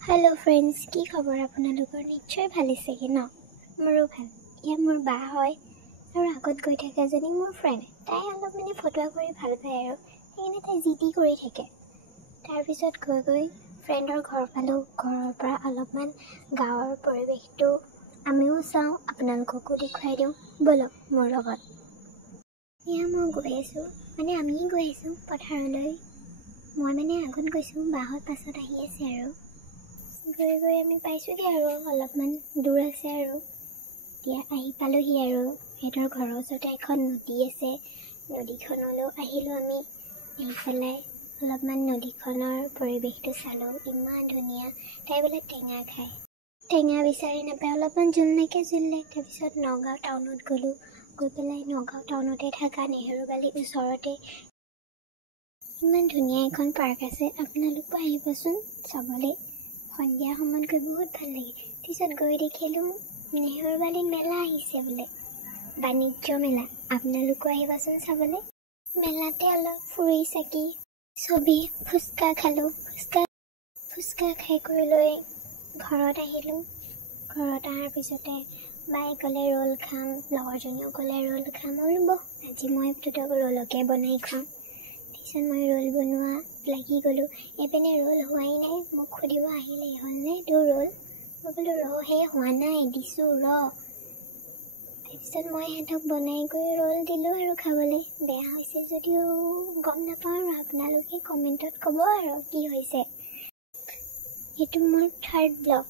hello friends की खबर आपनालोকৰ निश्चय ভালে আছে ন মোৰো ভাল ইয়া মোৰ বা হয় আৰু আগত গৈ থাকে জনী মোৰ ফ্ৰেন্ড তাই অলপ মানে ফটোৱা কৰি ভাল পায় আৰু সেইকাৰণে তাই জিটি কৰি থাকে তাৰ পিছত গৈ ফ্ৰেন্ডৰ ঘৰ পালো ঘৰৰ পৰা অলপমান গাঁৱৰ পৰিৱেশটো আমিও চাওঁ আপোনালোককো দেখুৱাই দিওঁ বলক মোৰ লগত ইয়া মই গৈ আছো মানে আমি গৈ আছো পথাৰলৈ মই মানে আগত গৈছো বাহত পাছত আহি আছে আৰু গৈ আমি পাইছোগে আৰু অলপমান দূৰ আছে আৰু এতিয়া আহি পালোহি আৰু সিহঁতৰ ঘৰৰ ওচৰতে এখন নদী আছে নদীখনলৈ আহিলোঁ আমি আহি পেলাই অলপমান নদীখনৰ পৰিৱেশটো চালোঁ ইমান ধুনীয়া তাই বোলে টেঙা খায় টেঙা বিচাৰি নাপায় অলপমান জোল নাইকিয়া জোলে তাৰপিছত নগাঁও টাউনত গ'লোঁ গৈ পেলাই নগাঁও টাউনতে থকা নেহেৰুবালিৰ ওচৰতে ইমান ধুনীয়া এখন পাৰ্ক আছে আপোনালোকো আহিবচোন চাবলৈ সন্ধিয়া সময়ত গৈ বহুত ভাল লাগে পিছত গৈ দেখিলোঁ নেহেৰুবালিত মেলা আহিছে বোলে বাণিজ্য মেলা আপোনালোকো আহিবাচোন চাবলৈ মেলাতে অলপ ফুৰি চাকি ছবি ফুচকা খালোঁ ফুচকা খাই কৰি লৈ ঘৰত আহিলোঁ ঘৰত অহাৰ পিছতে বাই ক'লে ৰোল খাম লগৰজনীও ক'লে ৰোল খাম আৰু বহ আজি মই দুটাক ৰোলকে বনাই খাওঁ তাৰপিছত মই ৰোল বনোৱা লাগি গ'লোঁ এইপিনে ৰোল হোৱাই নাই মোক সুধিব আহিলে হ'লনে তোৰ ৰোল মই বোলো ৰহে হোৱা নাই দিছোঁ তাৰপিছত মই সিহঁতক বনাই কৰি ৰোল দিলোঁ আৰু খাবলৈ বেয়া হৈছে যদিও গম নাপাওঁ আৰু আপোনালোকে কমেণ্টত ক'ব আৰু কি হৈছে এইটো মোৰ থাৰ্ড ব্লগ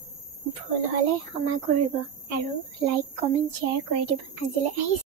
ভুল হ'লে ক্ষমা কৰিব আৰু লাইক কমেণ্ট শ্বেয়াৰ কৰি দিব আজিলৈ আহিছে